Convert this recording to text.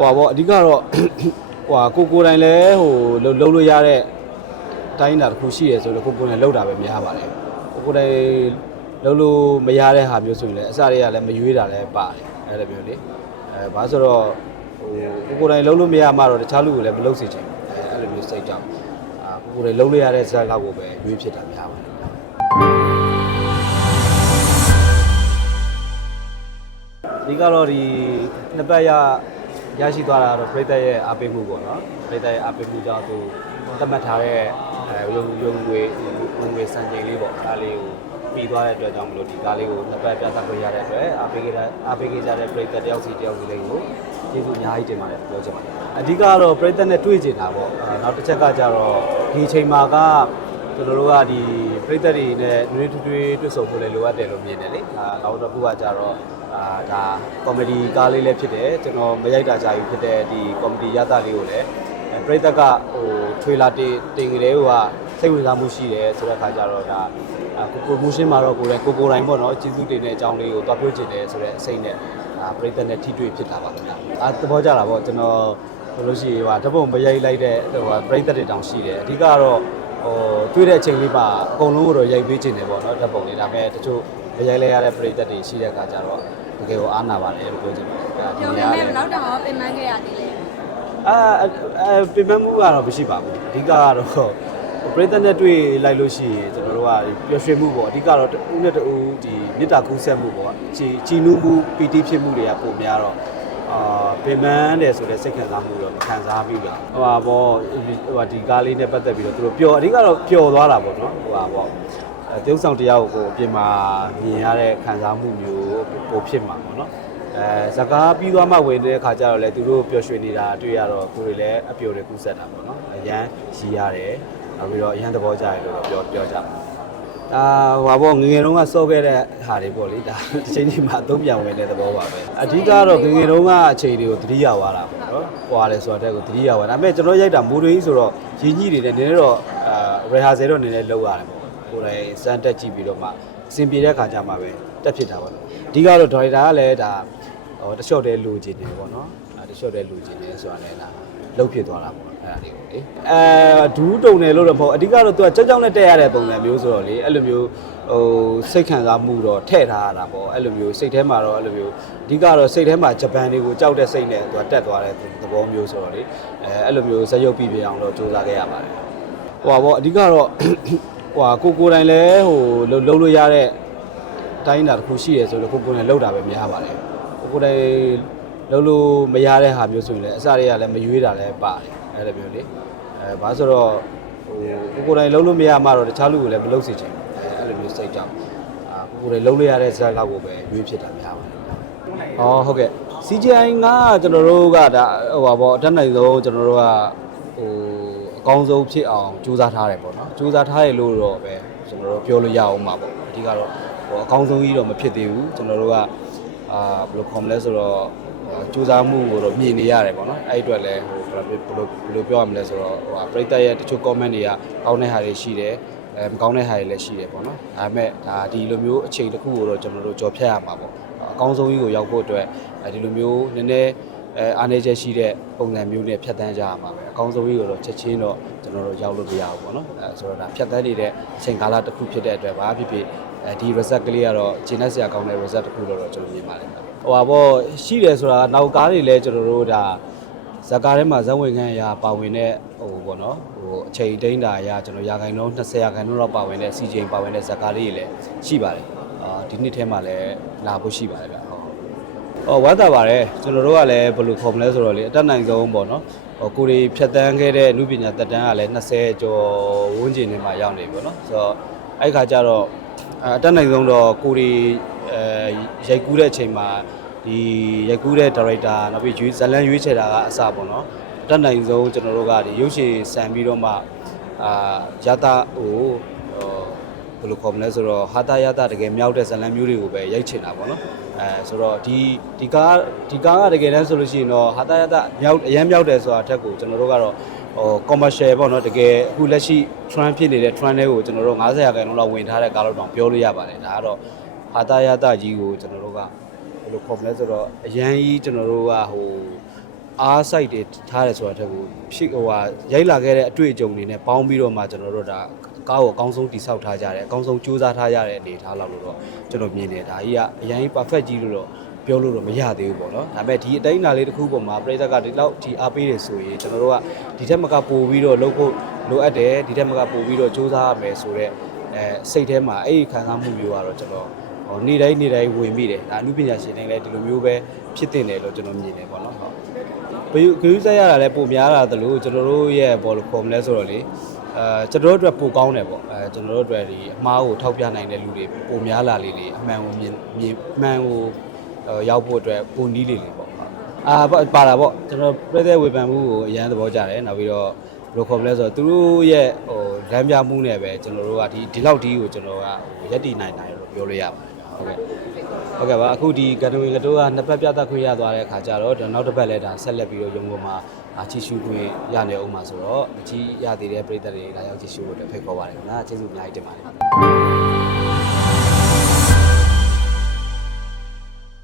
ဟိုပါဗောအဓိကတော့ဟိုဟာကိုကိုယ်တိုင်လည်းဟိုလှုပ်လှုပ်လို့ရတဲ့တိုင်းတာတစ်ခုရှိရဆိုတော့ကိုကိုယ်တိုင်လှုပ်တာပဲများပါတယ်ကိုကိုယ်တိုင်လှုပ်လို့မရတဲ့ဟာမျိုးဆိုရင်လည်းအစတွေကလည်းမရွေးတာလည်းပါတယ်အဲ့လိုမျိုးလေအဲဘာဆိုတော့ဟိုကိုကိုယ်တိုင်လှုပ်လို့မရမှတော့တခြားလူကိုလည်းမလှုပ်စေချင်ဘူးအဲအဲ့လိုမျိုးစိတ်ကြောင့်အာကိုကိုယ်တိုင်လှုပ်လို့ရတဲ့ဇာတ်လောက်ကိုပဲရွေးဖြစ်တာများပါတယ်ဒီကတော့ဒီနှစ်ပတ်ရ ရရှိသွားတာတော့ပြိတ္တရဲ့အားပေးမှုပေါ့နော်ပြိတ္တရဲ့အားပေးမှုကြောင့်သူသတ်မှတ်ထားတဲ့အဲရုံရုံငွေရုံငွေစံချိန်လေးပေါ့ဒါလေးကိုပြီးသွားတဲ့အတွက်ကြောင့်မလို့ဒီကားလေးကိုနှစ်ပတ်ပြသခွင့်ရတဲ့အတွက်အားပေးကြတဲ့အားပေးကြတဲ့ပြိတ္တတယောက်စီတယောက်စီလေးကိုကျေးဇူးအများကြီးတင်ပါတယ်ပြောချင်ပါတယ်အဓိကတော့ပြိတ္တနဲ့တွေ့ကျင်တာပေါ့အဲနောက်တစ်ချက်ကကြတော့ဒီအချိန်မှာကကျွန်တော်တို့ကဒီပြိတ္တတွေနဲ့နွေးထွေးထွေးတွေ့ဆုံဖို့လည်းလိုအပ်တယ်လို့မြင်တယ်လေအာနောက်တစ်ခုကကြတော့ အာဒါကောမဒီကားလေးလည်းဖြစ်တယ်ကျွန်တော်မရိုက်တာကြာပြီဖြစ်တဲ့ဒီကောမဒီရတာလေးကိုလည်းအဲပရိသတ်ကဟိုထွေလာတင်တင်ကြတဲ့ဟိုကစိတ်ဝင်စားမှုရှိတယ်ဆိုတဲ့အခါကျတော့ဒါအာကိုကိုမိုးရှင်းမှာတော့ကိုယ်လည်းကိုကိုတိုင်းပေါ့နော်ကျေးဇူးတင်တဲ့အကြောင်းလေးကိုတွားပြောချင်တယ်ဆိုတဲ့အစိတ်နဲ့အာပရိသတ်နဲ့ထိတွေ့ဖြစ်တာပါခင်ဗျာအာသဘောကျတာပေါ့ကျွန်တော်ဆိုလို့ရှိရင်ဟာတပုံမရိုက်လိုက်တဲ့ဟိုဟာပရိသတ်တွေတောင်ရှိတယ်အဓိကတော့ဟိုတွေ့တဲ့အချိန်လေးပါအကုန်လုံးကိုတော့ရိုက်ပေးခြင်းတယ်ပေါ့နော်ဓာတ်ပုံလေးဒါပေမဲ့တချို့ မရိုက်လိုက်ရတဲ့ပရိသတ်တွေရှိတဲ့အခါကျတော့တကယ်ကိုအားနာပါတယ်လို့ပြောချင်ပါတယ်ဒါဒီပြောနေနေရာမယ်လေနောက်တော့ပြင်ပန်းခဲ့ရသေးတယ်အာအဲပြင်ပန်းမှုကတော့မရှိပါဘူးအဓိကကတော့ပရိသတ်နဲ့တွေ့လိုက်လို့ရှိရင်ကျွန်တော်တို့ကပျော်ရွှင်မှုပေါ့အဓိကတော့တူနဲ့တူဒီမေတ္တာကူးဆက်မှုပေါ့ချီချီနူးမှုပီတိဖြစ်မှုတွေကပုံများတော့အာပင်ပန်းတယ်ဆိုတဲ့စိတ်ခံစားမှုတော့မခံစားမိဘူးဟိုပါပေါ့ဟိုဒီကားလေးနဲ့ပတ်သက်ပြီးတော့သူတို့ပျော်အဓိကတော့ပျော်သွားတာပေါ့နော်ဟိုပါပေါ့ အဲတုံးဆောင်တရားကိုအပြင်မှာမြင်ရတဲ့ခံစားမှုမျိုးပိုဖြစ်မှာပေါ့နော်အဲစကားပြီးသွားမှဝင်တဲ့အခါကျတော့လေသူတို့ပျော်ရွှင်နေတာတွေ့ရတော့ကိုယ်တွေလည်းအပျော်တွေကူးဆက်တာပေါ့နော်အရန်ရီးရတယ်နောက်ပြီးတော့အရန်သဘောကျတယ်လို့တော့ပြောပြောကြပါအာဟိုဘောငယ်ငယ်တုန်းကစောခဲ့တဲ့ဟာတွေပေါ့လေဒါတစ်ချိန်ချိန်မှာအသုံးပြန်ဝင်တဲ့သဘောပါပဲအဓိကတော့ငယ်ငယ်တုန်းကအချိန်တွေကိုသတိရသွားတာပေါ့နော်ဟွာလဲဆိုတာတဲ့ကိုသတိရသွားဒါပေမဲ့ကျွန်တော်ရိုက်တာမိုးတွင်းကြီးဆိုတော့ရင်းကြီးတွေနဲ့နည်းနည်းတော့အာ rehearsal တော့နည်းနည်းလုပ်ရတယ်ပေါ့ ကိုယ်တိုင်စမ်းတက်ကြည့်ပြီးတော့မှအဆင်ပြေတဲ့ခါကျမှပဲတက်ဖြစ်တာပေါ့နော်အဓိကတော့ဒါရိုက်တာကလည်းဒါဟိုတလျှော့တဲလိုချင်တယ်ပေါ့နော်အဲတလျှော့တဲလိုချင်တယ်ဆိုတာလည်းဒါလှုပ်ဖြစ်သွားတာပေါ့အဲ့ဒါလေးကိုလေအဲဒူးတုံတယ်လို့တော့မဟုတ်အဓိကတော့သူကကြောက်ကြောက်နဲ့တက်ရတဲ့ပုံစံမျိုးဆိုတော့လေအဲ့လိုမျိုးဟိုစိတ်ခံစားမှုတော့ထည့်ထားရတာပေါ့အဲ့လိုမျိုးစိတ်ထဲမှာတော့အဲ့လိုမျိုးအဓိကတော့စိတ်ထဲမှာဂျပန်တွေကိုကြောက်တဲ့စိတ်နဲ့သူကတက်သွားတဲ့သဘောမျိုးဆိုတော့လေအဲအဲ့လိုမျိုးဇက်ရုပ်ပြပြအောင်တော့စူးစမ်းခဲ့ရပါတယ်ဟိုပါပေါ့အဓိကတော့ ဟိုဟာကိုကိုယ်တိုင်လည်းဟိုလှုပ်လှုပ်လို့ရတဲ့တိုင်းတာတစ်ခုရှိရဆိုတော့ကိုကိုယ်တိုင်လှုပ်တာပဲများပါတယ်ကိုယ်တိုင်လုံးလို့မရတဲ့ဟာမျိုးဆိုရင်လည်းအစတွေကလည်းမရွေးတာလည်းပါတယ်အဲ့လိုမျိုးလေအဲဘာဆိုတော့ဟိုကိုယ်တိုင်လုံးလို့မရမှတော့တခြားလူကိုလည်းမလုပ်စေချင်ဘူးအဲအဲ့လိုမျိုးစိတ်ကြောင့်အာကိုယ်တိုင်လုံးလို့ရတဲ့ဇာတ်လောက်ကိုပဲရွေးဖြစ်တာများပါတယ်ဟောဟုတ်ကဲ့ CGI ကကျွန်တော်တို့ကဒါဟိုပါပေါ့အတက်နိုင်ဆုံးကျွန်တော်တို့ကဟို အကောင်းဆုံးဖြစ်အောင်ကြိုးစားထားတယ်ပေါ့နော်ကြိုးစားထားရလို့တော့ပဲကျွန်တော်တို့ပြောလို့ရအောင်ပါပေါ့အဓိကတော့ဟိုအကောင်းဆုံးကြီးတော့မဖြစ်သေးဘူးကျွန်တော်တို့ကအာဘယ်လိုခေါ်မလဲဆိုတော့စူးစမ်းမှုကိုတော့မြင်နေရတယ်ပေါ့နော်အဲ့ဒီအတွက်လည်းဟိုဘယ်လိုဘယ်လိုဘယ်လိုပြောရမလဲဆိုတော့ဟိုဟာပရိသတ်ရဲ့တချို့ comment တွေကကောင်းတဲ့ဟာတွေရှိတယ်အဲမကောင်းတဲ့ဟာတွေလည်းရှိတယ်ပေါ့နော်ဒါပေမဲ့ဒါဒီလိုမျိုးအချိန်တစ်ခုကိုတော့ကျွန်တော်တို့ကြော်ဖြတ်ရမှာပေါ့အကောင်းဆုံးကြီးကိုရောက်ဖို့အတွက်အဲဒီလိုမျိုးနည်းနည်း အဲအားနည်းချက်ရှိတဲ့ပုံစံမျိုးနဲ့ဖြတ်တန်းကြရမှာပဲအကောင်းဆုံးကြီးကိုတော့ချက်ချင်းတော့ကျွန်တော်တို့ရောက်လို့မရဘူးပေါ့နော်အဲဆိုတော့ဒါဖြတ်တန်းနေတဲ့အချိန်ကာလတစ်ခုဖြစ်တဲ့အတွက်ဘာဖြစ်ဖြစ်အဲဒီ result ကလေးကတော့ကျင်းတဲ့ဆရာကောင်းတဲ့ result တစ်ခုလို့တော့ကျွန်တော်မြင်ပါတယ်ဟိုပါပေါ့ရှိတယ်ဆိုတာနောက်ကားတွေလည်းကျွန်တော်တို့ဒါဇက်ကားထဲမှာဇက်ဝင်ခန်းအရာပါဝင်တဲ့ဟိုပေါ့နော်ဟိုအချိန်တိန်းတာအရာကျွန်တော်ရာခိုင်နှုန်း20ရာခိုင်နှုန်းတော့ပါဝင်တဲ့ CJ ပါဝင်တဲ့ဇက်ကားလေးတွေလည်းရှိပါတယ်အာဒီနှစ်ထဲမှာလည်းလာဖို့ရှိပါတယ်ဗျဟုတ် ဟောဝမ်းသာပါတယ်ကျွန်တော်တို့ကလည်းဘယ်လိုခေါ်မလဲဆိုတော့လေအတက်နိုင်ဆုံးပေါ့နော်ဟောကိုရီဖြတ်တန်းခဲ့တဲ့အမှုပညာတက်တန်းကလည်း20ကျော်ဝန်းကျင်နေမှာရောက်နေပြီပေါ့နော်ဆိုတော့အဲ့ခါကျတော့အတက်နိုင်ဆုံးတော့ကိုရီအဲရိုက်ကူးတဲ့အချိန်မှာဒီရိုက်ကူးတဲ့ director နောက်ပြီးရွေးဇလန်ရွေးချယ်တာကအစပေါ့နော်အတက်နိုင်ဆုံးကျွန်တော်တို့ကဒီရုပ်ရှင်ဆန်ပြီးတော့မှအာရတာဟိုဟို ဘယ်လိုခေါ်မလဲဆိုတော့ဟာတာယတာတကယ်မြောက်တဲ့ဇာတ်လမ်းမျိုးတွေကိုပဲရိုက်ချင်တာပေါ့နော်အဲဆိုတော့ဒီဒီကားဒီကားကတကယ်တမ်းဆိုလို့ရှိရင်တော့ဟာတာယတာမြောက်အရင်မြောက်တယ်ဆိုတာအထက်ကိုကျွန်တော်တို့ကတော့ဟို commercial ပေါ့နော်တကယ်အခုလက်ရှိ trend ဖြစ်နေတဲ့ trend တွေကိုကျွန်တော်တို့90ရာခိုင်နှုန်းလောက်ဝင်ထားတဲ့ကားလောက်တောင်ပြောလို့ရပါတယ်ဒါကတော့ဟာတာယတာကြီးကိုကျွန်တော်တို့ကဘယ်လိုခေါ်မလဲဆိုတော့အရန်ကြီးကျွန်တော်တို့ကဟိုအားစိုက်တွေထားတယ်ဆိုတာတက်ကိုဖြစ်ဟိုဟာရိုက်လာခဲ့တဲ့အတွေ့အကြုံတွေနဲ့ပေါင်းပြီးတော့မှကျွန်တော်တို့ဒါ ကားကိုအကောင်းဆုံးတိဆောက်ထားကြတယ်အကောင်းဆုံးစူးစမ်းထားကြတဲ့အနေအထားလောက်လို့တော့ကျွန်တော်မြင်တယ်ဒါကြီးကအရင် perfect ကြီးလို့တော့ပြောလို့တော့မရသေးဘူးပေါ့နော်ဒါပေမဲ့ဒီအတိုင်းအတာလေးတစ်ခုပေါ်မှာပြိသက်ကဒီလောက်ဒီအားပေးတယ်ဆိုရင်ကျွန်တော်တို့ကဒီထက်မကပိုပြီးတော့လုပ်ဖို့လိုအပ်တယ်ဒီထက်မကပိုပြီးတော့စူးစမ်းရမယ်ဆိုတော့အဲစိတ်ထဲမှာအဲ့ဒီခံစားမှုမျိုးကတော့ကျွန်တော်ဟိုနေ့တိုင်းနေ့တိုင်းဝင်မိတယ်ဒါအမှုပညာရှင်တွေလည်းဒီလိုမျိုးပဲဖြစ်တင်တယ်လို့ကျွန်တော်မြင်တယ်ပေါ့နော်ဟုတ်ဘယ်ဂရုစိုက်ရတာလည်းပုံများတာတလို့ကျွန်တော်တို့ရဲ့ဘောလို့ခေါ်မလဲဆိုတော့လေ အဲကျွန်တော်တို့အတွက်ပိုကောင်းတယ်ပေါ့အဲကျွန်တော်တို့အတွက်ဒီအမားကိုထောက်ပြနိုင်တဲ့လူတွေပိုများလာလေလေအမှန်ကိုမြင်မြင်အမှန်ကိုရောက်ဖို့အတွက်ပိုနီးလေလေပေါ့အာပါတာပေါ့ကျွန်တော်ပြည့်တဲ့ဝေဖန်မှုကိုအရန်သဘောကျတယ်နောက်ပြီးတော့ဘယ်လိုခေါ်မလဲဆိုတော့သူတို့ရဲ့ဟိုလမ်းပြမှုနဲ့ပဲကျွန်တော်တို့ကဒီဒီလောက်ဒီကိုကျွန်တော်ကရက်တည်နိုင်တယ်လို့ပြောလို့ရပါတယ်ဟုတ်ကဲ့ ဟုတ်ကဲ့ပါအခုဒီဂတဝင်ကတိုးကနှစ်ပတ်ပြသခွင့်ရသွားတဲ့အခါကျတော့ဒါနောက်တစ်ပတ်လဲဒါဆက်လက်ပြီးတော့ရုံပေါ်မှာအာချီရှူခွင့်ရနေအောင်မှာဆိုတော့အကြီးရသေးတဲ့ပြည်သက်တွေလာရောက်ချီရှူဖို့အတွက်ဖိတ်ခေါ်ပါတယ်ခင်ဗျာကျေးဇူးအများကြီးတင်ပါတယ်